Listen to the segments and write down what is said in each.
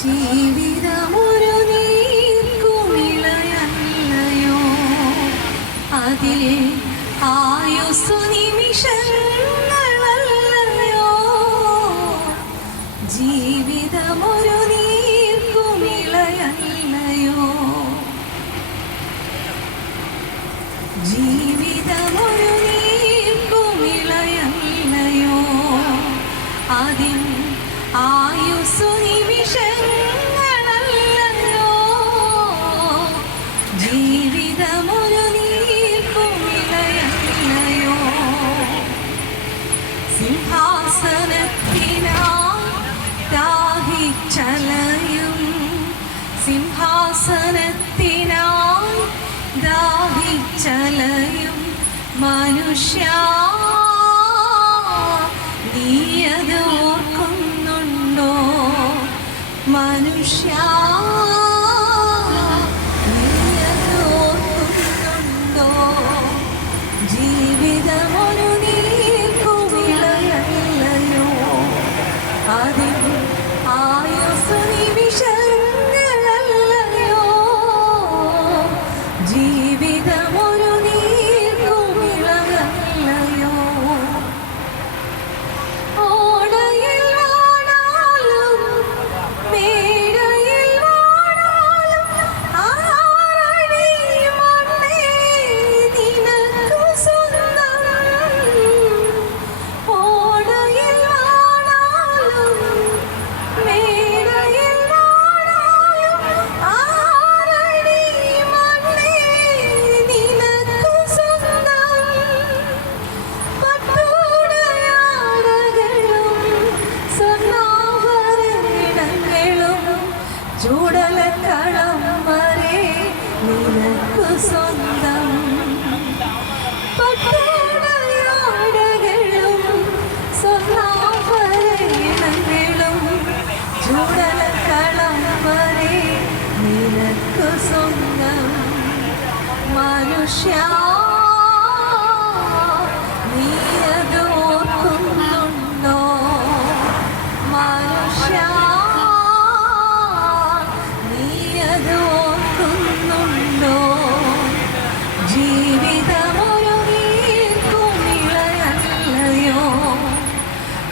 ജീവിതമൊരു നീക്കുമിളയല്ലയോ? അതിൽ ആയുസ്സു നിമിഷങ്ങളല്ലയോ? ജീവിതമൊരു നീക്കുമിളയല്ലയോ? ജീവിതമൊരു നീക്കുമിളയല്ലയോ? അതിൽ ആയുസ്സു നിമിഷങ്ങളല്ലയോ ജീവിതമൊരു നീർക്കുമിളയല്ലയോ സിംഹാസനത്തിനായി ദാഹിച്ചലയും സിംഹാസനത്തിനായി ദാഹിച്ചലയും മനുഷ്യ നീയതോ മനുഷ്യ ജീവിതമൊരു സ്വന്തം പട്ടോടയാടകളും സ്വർണാഭരണങ്ങളും ചൂടലക്കളം വരെ നിനക്കു സ്വന്തം മനുഷ്യ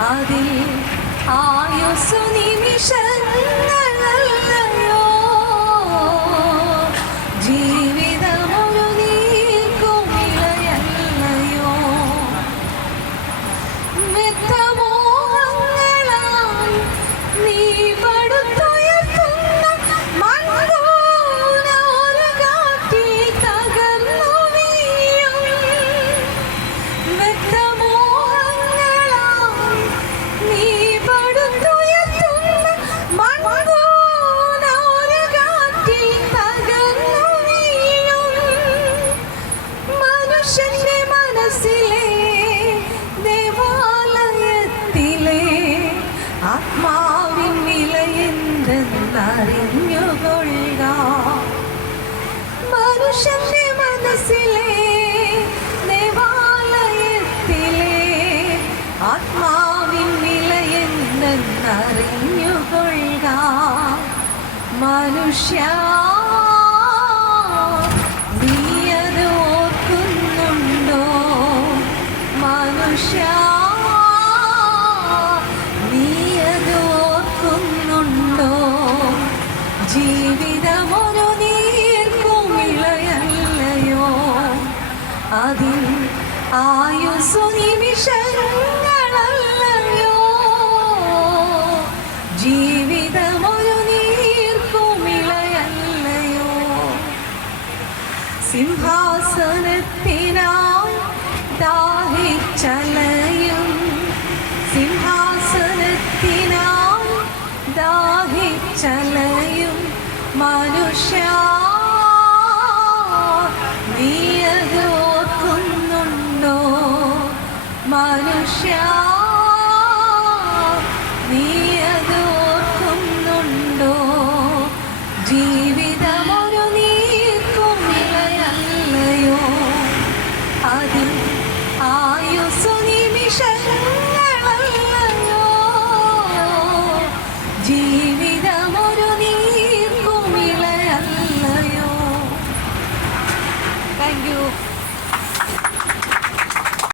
അതിൽ ആയുസ് നിമിഷങ്ങളല്ലയോ വിലയെന്തെന്നറിഞ്ഞുകൊള്ളുക മനുഷ്യന്റെ മനസ്സിലെ ദേവാലയത്തിലെ ആത്മാവിൻ വിലയെന്തെന്നറിഞ്ഞുകൊള്ളുക മനുഷ്യ ജീവിതമൊരു നീർക്കുമിളയല്ലയോ അതിൽ ആയുസ്സു നിമിഷങ്ങളല്ലയോ ജീവിതമൊരു നീർക്കുമിളയല്ലയോ സിംഹാസനത്തിനായി ദാഹിച്ചലയും സിംഹാസനത്തിനായി ദാഹിച്ചലയും മനുഷ്യ നീ അത് മനുഷ്യ നീ